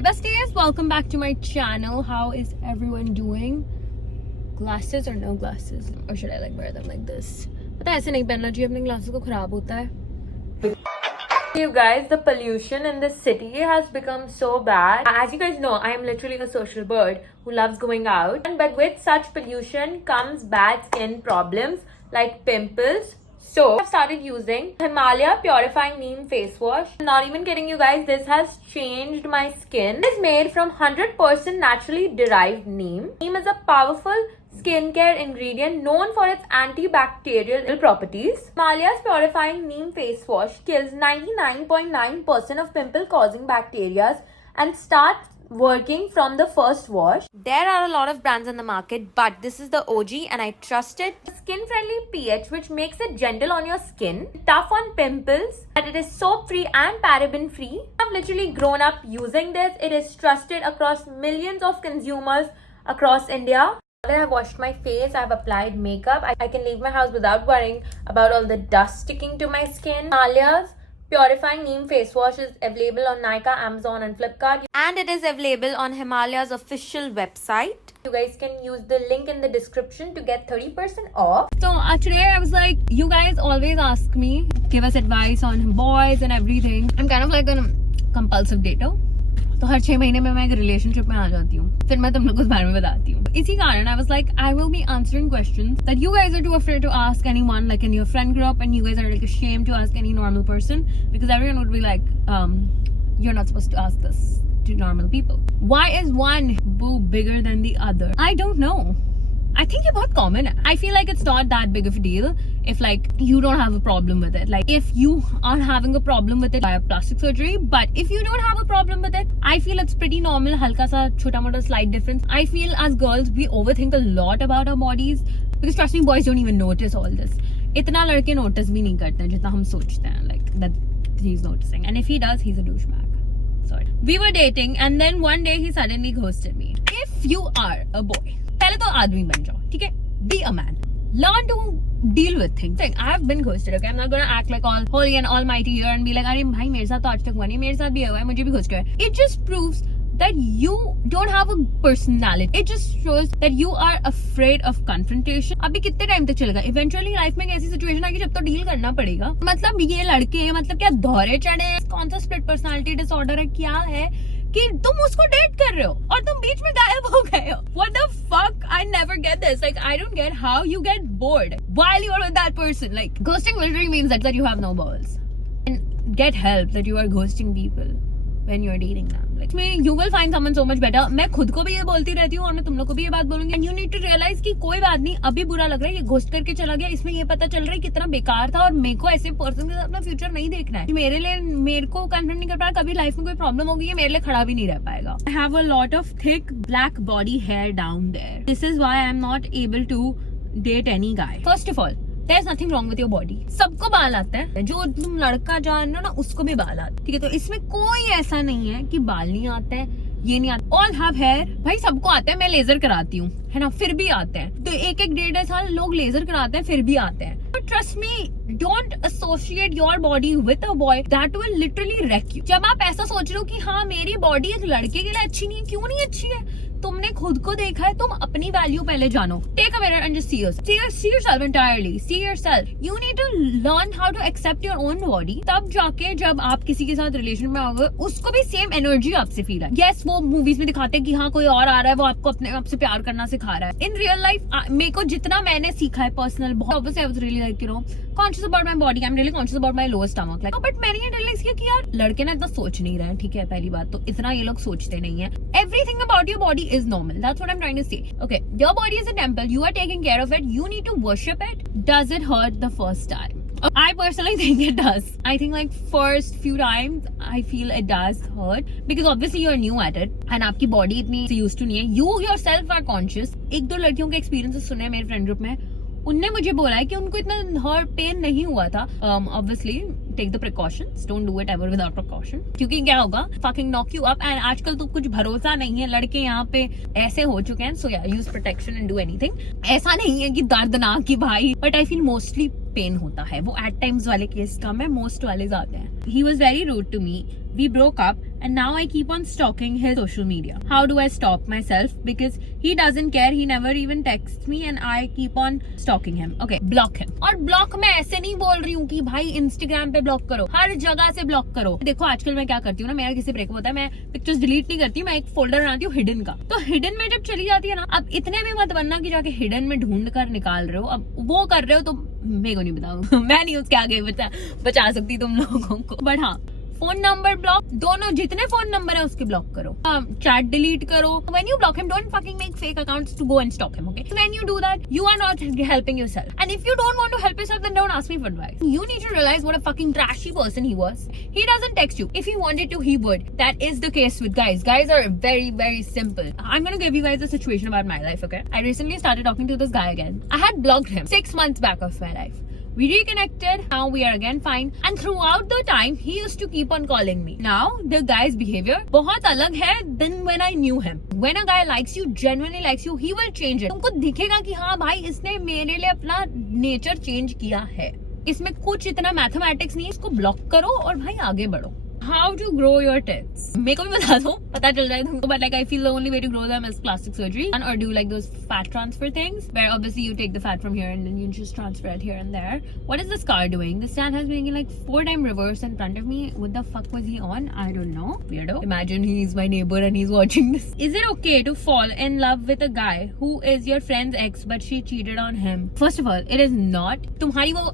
Hi besties, welcome back to my channel. How is everyone doing? Glasses or no glasses? Or should I like wear them like this? पता है ऐसे नहीं पहनना चाहिए, अपने glasses को खराब होता है. You guys, the pollution in this city has become so bad. As you guys know, I am literally a social bird who loves going out. But with such pollution comes bad skin problems like pimples. So I've started using Himalaya Purifying Neem Face Wash. I'm not even kidding you guys, this has changed my skin. It is made from 100% naturally derived neem. Neem is a powerful skincare ingredient known for its antibacterial properties. Himalaya's Purifying Neem Face Wash kills 99.9% of pimple-causing bacteria and starts working from the first wash. There are a lot of brands in the market, but this is the OG and I trust it. Skin-friendly pH which makes it gentle on your skin, tough on pimples, and it is soap-free and paraben-free. I've literally grown up using this. It is trusted across millions of consumers across India. Now that I've washed my face, I've applied makeup, I can leave my house without worrying about all the dust sticking to my skin. Himalaya's Purifying Neem Face Wash is available on Nykaa, Amazon and Flipkart. And it is available on Himalaya's official website. You guys can use the link in the description to get 30% off. So today I was like, you guys always ask me, give us advice on boys and everything. I'm kind of like a compulsive dater. तो हर 6 महीने में मैं एक relationship में आ जाती हूँ, फिर मैं तुम लोग को उस बारे में बताती हूँ. इसी कारण I was like, I will be answering questions that you guys are too afraid to ask anyone, like in your friend group, and you guys are like ashamed to ask any normal person because everyone would be like, you're not supposed to ask this to normal people. Why is one boob bigger than the other? I don't know. I think it's बहुत common. I feel like it's not that big of a deal if like you don't have a problem with it. Like if you are having a problem with it by plastic surgery, but if you don't have a problem with it, I feel it's pretty normal. हल्का सा छोटा मोटा slight difference. I feel as girls we overthink a lot about our bodies because trust me, boys don't even notice all this. इतना लड़के notice भी नहीं करते हैं जितना हम सोचते हैं like that he's noticing. And if he does, he's a douchebag. Sorry. We were dating and then one day he suddenly ghosted me. If you are a boy, पहले तो आदमी बन जाओ, ठीक है? Be a man. Learn to deal with things. Like, I have been ghosted, okay? I'm not gonna act like all holy and almighty here and be like, अरे भाई मेरे साथ तो आज तक हुआ नहीं, मेरे साथ भी हुआ है, मुझे भी घुस गया है. It just proves that you don't have a personality. It just shows that you are afraid of confrontation. अभी कितने टाइम तक चलेगा? Eventually लाइफ में एक ऐसी सिचुएशन आएगी जब तो डील करना पड़ेगा. मतलब ये लड़के मतलब क्या दौरे चढ़े, कौन सा स्प्लिट पर्सनालिटी डिसऑर्डर है, क्या है कि तुम उसको डेट कर रहे हो और तुम बीच में गायब हो गए हो. What the fuck? I never get this. Like, I don't get how you get bored while you are with that person. Like, ghosting literally means that you have no balls. And get help that you are ghosting people when you are dating them. Like, you will find someone so much better. मैं खुद को भी ये बोलती रहती हूँ और मैं तुम लोग को भी ये बात बोलूंगी. And you need to realize कि कोई बात नहीं, अभी बुरा लग रहा है, ये घोस्ट करके चला गया, इसमें ये पता चल रहा है कितना बेकार था और मेरे को ऐसे पर्सन के साथ अपना फ्यूचर नहीं देखना है. मेरे को कन्फ्रंट नहीं कर पाया, कभी लाइफ में कोई प्रॉब्लम होगी, ये मेरे लिए खड़ा भी नहीं रह पाएगा. I have a lot of thick black body hair down there. This is why I'm not able to date any guy. First of all, there's nothing wrong with your body. सबको बाल आता है, जो तुम लड़का जान रहे हो ना उसको भी बाल आते हैं, ठीक है? तो इसमें कोई ऐसा नहीं है कि बाल नहीं आते हैं, ये नहीं आता. ऑल हैव हेयर, भाई सबको आता है. मैं लेजर कराती हूँ, है ना, फिर भी आते हैं. तो एक 1.5 साल लोग लेजर कराते हैं फिर भी आते हैं. Trust me, don't associate your body with a boy, that will literally rack you. जब आप ऐसा सोच रहे हो कि हाँ मेरी बॉडी एक लड़के के लिए अच्छी नहीं है, क्यों नहीं अच्छी है? तुमने खुद को देखा है, तुम अपनी वैल्यू पहले जानो. Take a mirror and just see yourself entirely. See yourself. You need to learn how to accept your own body. तब जाके जब आप किसी के साथ रिलेशन में आओगे उसको भी सेम एनर्जी आपसे फील है. यस, वो मूवीज में दिखाते हैं कि हाँ कोई और आ रहा है, वो आपको अपने आप से प्यार करना सिखा रहा है. इन रियल लाइफ मेरे को जितना मैंने सीखा है personal, obviously I was really like, you know, conscious about my body. I'm really conscious about my lower stomach. Like, but मैंने ये realize किया कि यार लड़के ना इतना सोच नहीं रहे हैं, ठीक है? पहली बात तो इतना ये लोग सोचते नहीं है. Everything about your body is normal. That's what I'm trying to say. Okay, your body is a temple. You are taking care of it. You need to worship it. Does it hurt the first time? I personally think it does. I think like first few times I feel it does hurt because obviously you're new at it and आपकी body इतनी used to नहीं है. You yourself are conscious. 1-2 लड़कियों के experiences सुने हैं मेरे friend group में, उनने मुझे बोला है कि उनको इतना हर्ट पेन नहीं हुआ था. Obviously take the precautions, don't do it ever without precaution, क्योंकि क्या होगा, fucking knock you up. And आजकल तो कुछ भरोसा नहीं है, लड़के यहाँ पे ऐसे हो चुके हैं. So yeah use protection and do anything. ऐसा नहीं है कि दर्दनाक की भाई, but I feel mostly pain होता है. वो एट टाइम्स वाले केस कम है, मोस्ट वाले ज्यादा है. He was very rude to me. We broke up and now I keep on stalking his social media. How do I stop myself? Because he doesn't care, he never even texts me and I keep on stalking him. Okay, block him. और block मैं ऐसे नहीं बोल रही हूँ कि भाई Instagram पे block करो, हर जगह से block करो. देखो आजकल मैं क्या करती हूँ ना, मेरा किसी ब्रेकअप होता है, मैं पिक्चर्स डिलीट नहीं करती, मैं एक फोल्डर बनाती हूँ हिडन का. तो हिडन में जब चली जाती है ना, अब इतने भी मत बनना कि जाके हिडन में ढूंढ कर निकाल रहे हो. अब वो कर रहे हो तो मेरे को नहीं बताऊँ मैं नहीं उसके आगे बचा सकती तुम लोगों को. बट हाँ, फोन नंबर ब्लॉक, दोनों जितने फोन नंबर है उसके ब्लॉक करो, चैट डिलीट करो. When you block him, don't fucking make fake accounts to go and stalk him, okay? When you do that, you are not helping yourself. And if you don't want to help yourself, then don't ask me for advice. You need to realize what a fucking trashy person he was. He doesn't text you. If he wanted to, he would. That is the case with guys. Guys are very, very simple. I'm gonna give you guys a situation about my life, okay? I recently started talking to this guy again. I had blocked him 6 months back of my life. We reconnected, now we are again fine, and throughout the time he used to keep on calling me. Now the guy's behavior बहुत अलग है than when I knew him. When a guy likes you, genuinely likes you, he will change it. तुमको दिखेगा कि हाँ भाई इसने मेरे लिए अपना नेचर चेंज किया है. इसमें कुछ इतना मैथमेटिक्स नहीं है. इसको ब्लॉक करो और भाई आगे बढ़ो. How to grow your tits? मेरे को भी बता दो, पता चल जाए तुमको. But like I feel the only way to grow them is plastic surgery, and or do like those fat transfer things where obviously you take the fat from here and then you just transfer it here and there. What is this car doing? This stand has been making like 4-time reverse in front of me. What the fuck was he on? I don't know. Weirdo. Imagine he's my neighbor and he's watching this. Is it okay to fall in love with a guy who is your friend's ex but she cheated on him? First of all, it is not. तुम्हारी वो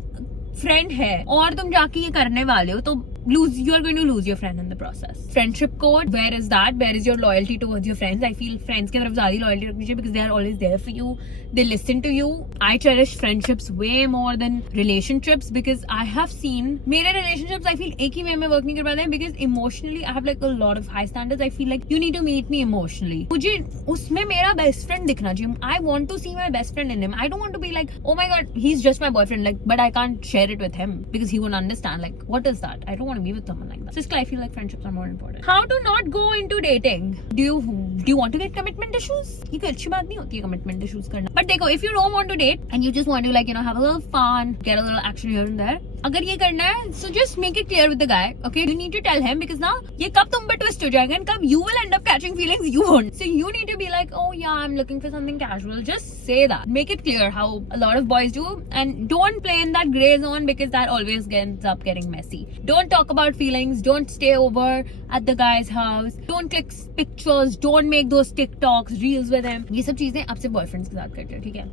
friend है और तुम जाके ये करने वाले हो तो you are going to lose your friend in the process. Friendship code, where is that? Where is your loyalty towards your friends? I feel friends की तरफ ज़्यादा loyalty रखनी चाहिए because they are always there for you. They listen to you. I cherish friendships way more than relationships because I have seen मेरे relationships I feel एक ही way में work नहीं कर पाते हैं because emotionally I have like a lot of high standards. I feel like you need to meet me emotionally. मुझे उसमें मेरा best friend दिखना चाहिए. I want to see my best friend in him. I don't want to be like, oh my god, he's just my boyfriend, like, but I can't share it with him because he won't understand. Like, what is that? I don't want to be with someone like that. So I feel like friendships are more important. How to not go into dating? Do you want to get commitment issues? ये कोई अच्छी बात नहीं होती है commitment issues करना. But देखो, if you don't want to date and you just want to like have a little fun, get a little action here and there, अगर ये करना है, so just make it clear with the guy. Okay, you need to tell him because now ये कब तुम पर twist हो जाएगा and कब you will end up catching feelings you won't. So you need to be like, oh yeah, I'm looking for something casual. Just say that. Make it clear how a lot of boys do, and don't play in that gray zone because that always ends up getting messy. Don't talk about feelings. Don't stay over at the guy's house. Don't click pictures. Don't make those TikToks, reels with him. ये सब चीजें आपसे boyfriends के साथ करते हो, ठीक है?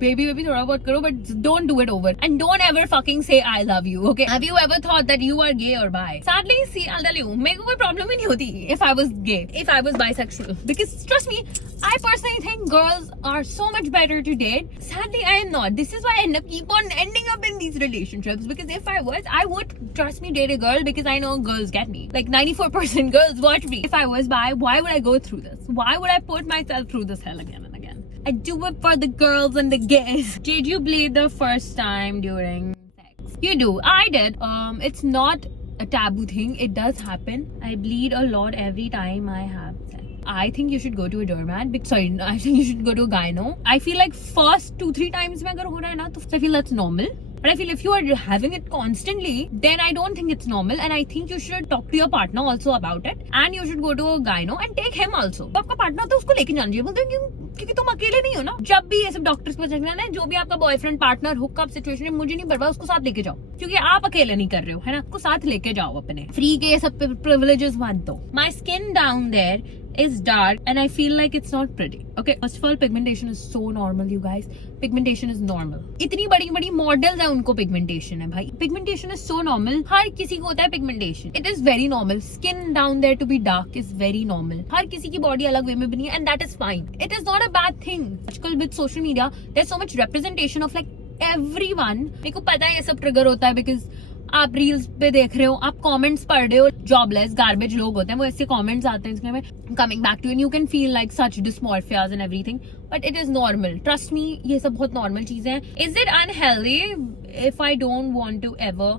Baby थोड़ा बहुत करो, but don't do it over. And don't ever fucking say I love you, okay? Have you ever thought that you are gay or bi? Sadly, see, I'll tell you, मेरे को कोई problem ही नहीं होती if I was gay, if I was bisexual. Because trust me, I personally think girls are so much better to date. Sadly, I am not. This is why I keep on ending up in these relationships. Because if I was, I would, trust me, date a girl because I know girls get me. Like 94% girls watch me. If I was bi, why would I go through this? Why would I put myself through this hell again and again? I do it for the girls and the gays. Did you bleed the first time during sex? You do. I did. It's not a taboo thing. It does happen. I bleed a lot every time I have sex. I think you should go to a dermat. Sorry, I think you should go to a gyno. I feel like first 2-3 times में अगर हो रहा है ना, तो I feel that's normal. But I feel if you are having it constantly, then I don't think it's normal, and I think you should talk to your partner also about it, and you should go to a gyno and take him also. तो आपका partner तो उसको लेके जाना चाहिए, बोलते हैं क्योंकि तुम अकेले नहीं हो ना. जब भी ये सब डॉक्टर्स को चेक करना है, जो भी आपका बॉयफ्रेंड पार्टनर हुकअप सिचुएशन है, मुझे नहीं परवाह, उसको साथ लेके जाओ, क्योंकि आप अकेले नहीं कर रहे हो, है ना. उसको साथ लेके जाओ अपने. फ्री के ये सब प्रिविलेजेस मत दो. My skin down there is dark and I feel like it's not pretty. Okay, first of all, pigmentation is so normal, you guys. Pigmentation is normal. इतनी बड़ी बड़ी मॉडल्स है, उनको पिगमेंटेशन है भाई. Pigmentation is so normal. हर किसी को होता है pigmentation. It is very normal. Skin down there to be dark is very normal. हर किसी की बॉडी अलग वे में बनी है, and that is fine. It is not a bad thing. आजकल with social media, there's so much representation of like everyone. मेरे को पता है ये सब ट्रिगर होता है because आप रील्स पे देख रहे हो, आप कमेंट्स पढ़ रहे हो, जॉबलेस गार्बेज लोग होते हैं, वो ऐसे कमेंट्स आते हैं इसमें में, coming back to, and you can feel like such dysmorphias and everything, but it is normal. Trust me, ये सब बहुत नॉर्मल चीजें हैं. Is it unhealthy if I don't want to ever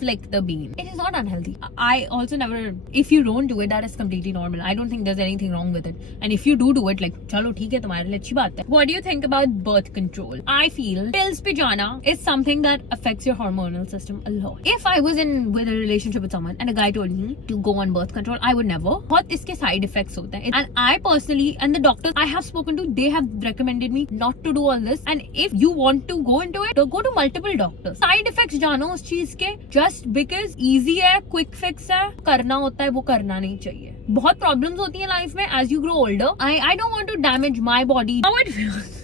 flick the bean. It is not unhealthy. I also never, if you don't do it, that is completely normal. I don't think there's anything wrong with it. And if you do it, like, chalo theek hai, tumhare liye achhi baat hai. What do you think about birth control? I feel pills pe jana is something that affects your hormonal system a lot. If I was with a relationship with someone and a guy told me to go on birth control, I would never. बहुत इसके side effects होते हैं. And I personally, and the doctors I have spoken to, they have recommended me not to do all this. And if you want to go into it, go to multiple doctors. Side effects जानो उस चीज के, just because easy है, quick fix है, करना होता है, वो करना नहीं चाहिए. बहुत problems होती हैं life में as you grow older. I don't want to damage my body. How it feels.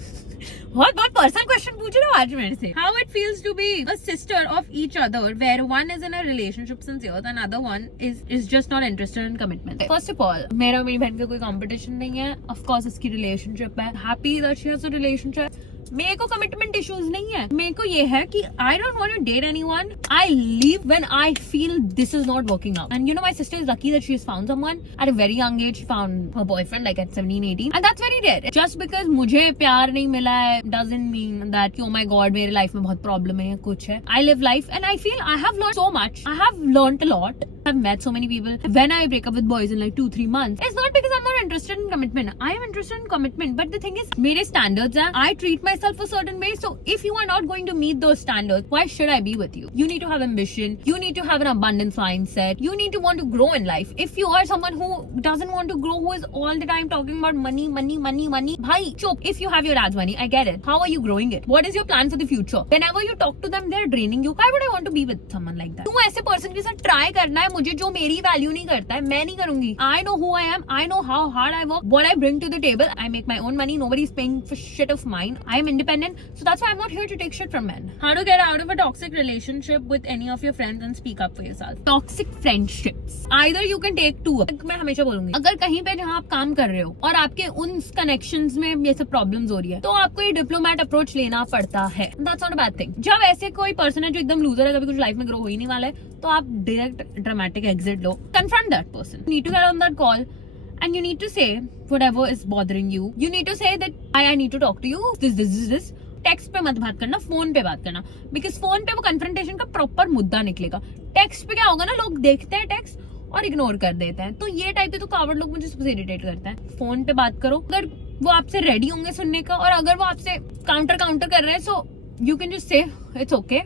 बहुत पर्सनल क्वेश्चन पूछ रहे हो आज मेरे से. How it feels to be a sister of each other, where one is in a relationship since youth and other one is just not interested in commitment. First of all, मेरा मेरी बहन का कोई competition नहीं है. Of course इसकी relationship है. Happy that she has a relationship. मेरे को कमिटमेंट इश्यूज नहीं है. मेरे को ये है कि I don't want to date anyone. I leave when I feel this is not working out. And you know my sister is lucky that she has found someone at a very young age. She found her boyfriend like at 17-18 and that's very rare. Just because मुझे प्यार नहीं मिला है doesn't mean that oh my god मेरे life में बहुत problem है कुछ है. I live life and I feel I have learn so much. I have learned a lot. I've met so many people. When I break up with boys in like 2-3 months, it's not because I'm not interested in commitment. I am interested in commitment, but the thing is, मेरे standards हैं. I treat myself a certain way. So if you are not going to meet those standards, why should I be with you? You need to have ambition. You need to have an abundance mindset. You need to want to grow in life. If you are someone who doesn't want to grow, who is all the time talking about money, bhai, chup. If you have your dad's money, I get it. How are you growing it? What is your plan for the future? Whenever you talk to them, they're draining you. Why would I want to be with someone like that? तू ऐसे person के साथ try करना है. मुझे जो मेरी value नहीं करता है मैं नहीं करूंगी. I know who I am. I know how hard I work. What I bring to the table. I make my own money. Nobody's paying for shit of mine. I am independent. So that's why I'm not here to take shit from men. How to get out of a toxic relationship with any of your friends and speak up for yourself. Toxic friendships. Either you can take two. मैं हमेशा बोलूंगी अगर कहीं पे जहाँ आप काम कर रहे हो और आपके उन कनेक्शंस में ये सब प्रॉब्लम्स हो रही है तो आपको ये डिप्लोमेट अप्रोच लेना पड़ता है. That's not a bad thing. जब ऐसे कोई पर्सन है जो एकदम लूजर है कभी कुछ लाइफ में ग्रो हो ही नहीं वाला है तो आप direct dramatic exit low. Confront that person. You need to get on that call and you need to say whatever is bothering you. You need to say that I need to talk to you. This. Text पे मत बात करना, phone पे बात करना. Because phone पे वो confrontation का प्रॉपर मुद्दा निकलेगा. टेक्स्ट पे क्या होगा ना, लोग देखते हैं टेक्स्ट और इग्नोर कर देते हैं. तो ये टाइप के तो कावड़ लोग मुझे सबसे इरिटेट करते हैं. फोन पे बात करो अगर वो आपसे रेडी होंगे सुनने का, और अगर वो आपसे काउंटर कर रहे हैं so you can just say it's okay,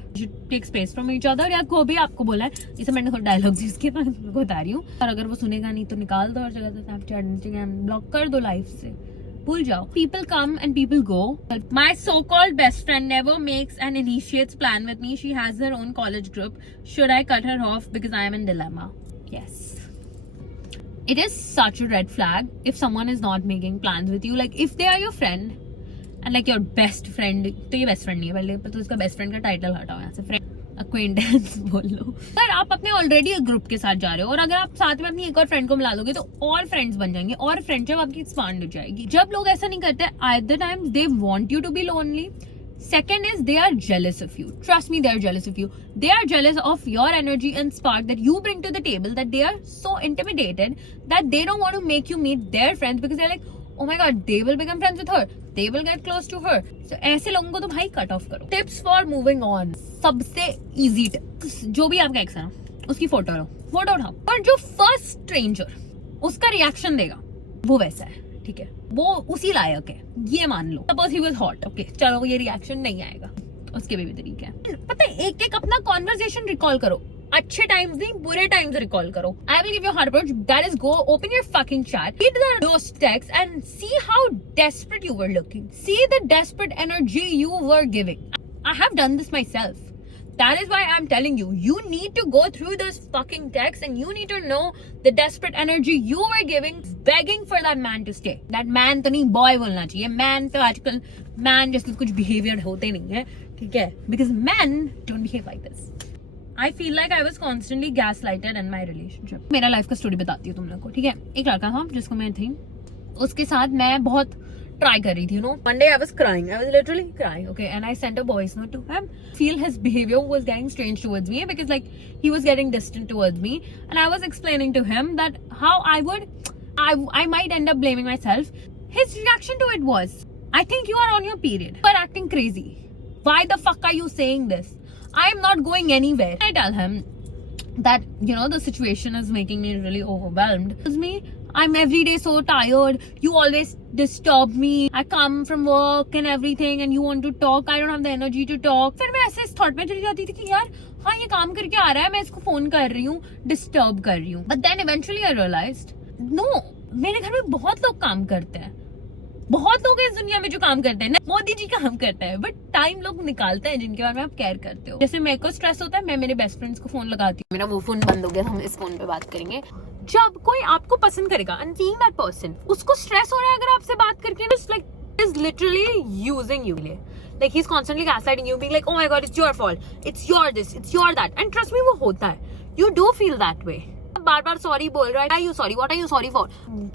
tech space from each other. या को भी आपको बोला है, इसे मैंने खुद डायलॉग्स इसके तो बता रही हूँ. और अगर वो सुनेगा नहीं तो निकाल दो और जगह से स्नैपचैट इंस्टाग्राम ब्लॉक कर दो लाइफ से. भूल जाओ. People come and people go. My so-called best friend never makes and initiates plan with me. She has her own college group. Should I cut her off because I am in dilemma? Yes. It is such a red flag if someone is not making plans with you. Like if they are your friend and like your best friend, तो ये best friend नहीं है पहले, पर तो इसका best friend का title हटाओ यहाँ से. Friend, acquaintance बोल लो. अगर आप अपने ऑलरेडी एक ग्रुप के साथ जा रहे हो और अगर आप साथ में अपनी एक और फ्रेंड को मिला दोगे तो और फ्रेंड्स बन जाएंगे और फ्रेंडशिप आपकी एक्सपांड हो जाएगी. जब लोग ऐसा नहीं करते, at the time they want you to be lonely. Second is they are jealous of you. Trust me, they are jealous of you. They are jealous of your energy and spark that you bring to the table, that they are so intimidated that they don't want to make you meet their friends because they're like, oh my god, they will become friends with her. They will get close to her. So ऐसे लोगों को तो भाई cut off करो. Tips for moving on. सबसे easy tips. जो भी आपका एक्स है ना उसकी फोटो लो, फोटो उठाओ, और जो फर्स्ट स्ट्रेंजर उसका रिएक्शन देगा वो वैसा है, ठीक है, वो उसी लायक है, ये मान लो. Suppose he was hot, okay चलो ये रिएक्शन नहीं आएगा, उसके भी तरीके हैं. पता है, एक एक अपना कॉन्वर्सेशन रिकॉल करो. अच्छे टाइम्स नहीं, बुरे टाइम्स रिकॉल करो. I will give you her approach. That is go open your fucking chat, read those text and see how desperate you were looking. See the desperate energy you were giving. I have done this my self. That is why I'm telling you, you need to go through this fucking text and you need to know the desperate energy you were giving, begging for that man to stay. That man तो नहीं, boy बोलना चाहिए. Man तो आजकल man जैसे कुछ behavior होते नहीं है, ठीक है? Because men don't behave like this. I feel like I was constantly gaslighted in my relationship. मेरा लाइफ का स्टोरी बताती हूँ तुम लोग को, ठीक है? एक लड़का था जिसको मैं थी, उसके साथ मैं बहुत ट्राई कर रही थी, you know. One day I was crying. I was literally crying, okay, and I sent a voice note to him. Feel his behavior was getting strange towards me because like he was getting distant towards me, and I was explaining to him that how I might end up blaming myself. His reaction to it was, I think you are on your period. You are acting crazy. Why the fuck are you saying this? I am not going anywhere. I tell him, that the situation is making me really overwhelmed. Because I'm every day so tired. You always disturb me. I come from work and everything and you want to talk. I don't have the energy to talk. फिर मैं ऐसे इस thought में चली जाती थी कि यार हाँ ये काम करके आ रहा है, मैं इसको फोन कर रही हूँ, डिस्टर्ब कर रही हूँ. But then eventually I realized no, मेरे घर में बहुत लोग काम करते हैं, बहुत लोग इस दुनिया में जो काम करते हैं ना, मोदी जी काम करते हैं, बट टाइम लोग निकालते हैं जिनके बारे में आप केयर करते हो. जैसे मेरे को स्ट्रेस होता है, मैं मेरे बेस्ट फ्रेंड्स को फोन लगाती हूँ. मेरा वो फोन बंद हो गया, हम इस फोन पे बात करेंगे. जब कोई आपको पसंद करेगा and seeing that person, उसको स्ट्रेस हो रहा है अगर आपसे बात करके, it's like is literally using you. Like he's constantly gaslighting you, being like, oh my god, it's your fault, it's your this, it's your that. And trust me, वो होता है. You do feel that way. Bar bar sorry बोल रहा है. Are you sorry? What are you sorry for?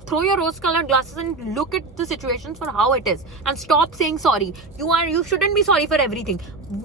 Throw your rose-colored glasses and look at the situations for how it is, and stop saying sorry. You shouldn't be sorry for everything.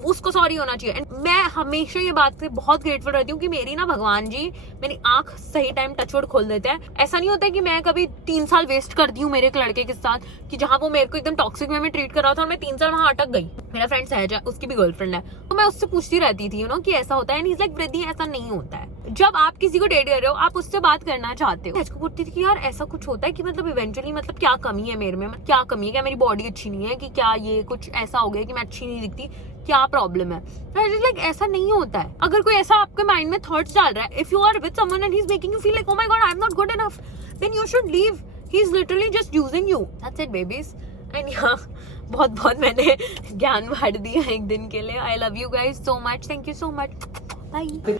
उसको sorry होना चाहिए. And मैं हमेशा ये बात से बहुत grateful रहती हूँ कि मेरी ना भगवान जी मेरी आंख सही टाइम टचवुड खोल देते हैं. ऐसा नहीं होता है कि मैं कभी 3 साल वेस्ट कर दी हूँ मेरे एक लड़के के साथ, कि जहाँ वो मेरे को एकदम टॉक्सिक वे में ट्रीट कर रहा था और मैं 3 साल वहाँ अटक गई. मेरा फ्रेंड सहज है, उसकी भी गर्लफ्रेंड है, तो मैं उससे पूछती रहती थी कि ऐसा होता है. एंड ही इज लाइक वृद्धि, ऐसा नहीं होता है. जब आप किसी को डेट कर रहे हो, आप उससे बात करना चाहते हो. इसको पूछती थी कि यार ऐसा कुछ होता है कि मतलब इवेंचुअली मतलब क्या कमी है मेरे में, क्या कमी है, क्या मेरी बॉडी अच्छी नहीं है, कि क्या ये कुछ ऐसा हो गया कि मैं अच्छी नहीं दिखती, क्या प्रॉब्लम है. लाइक ऐसा नहीं होता है. अगर कोई ऐसा आपके माइंड में थॉट्स डाल रहा है, if you are with someone and he is making you feel like oh my god I am not good enough, then you should leave. He is literally just using you. That's it babies. And यहाँ बहुत मैंने ज्ञान बांट दिया एक दिन के लिए. I love you guys so much. Thank you so much. Bye.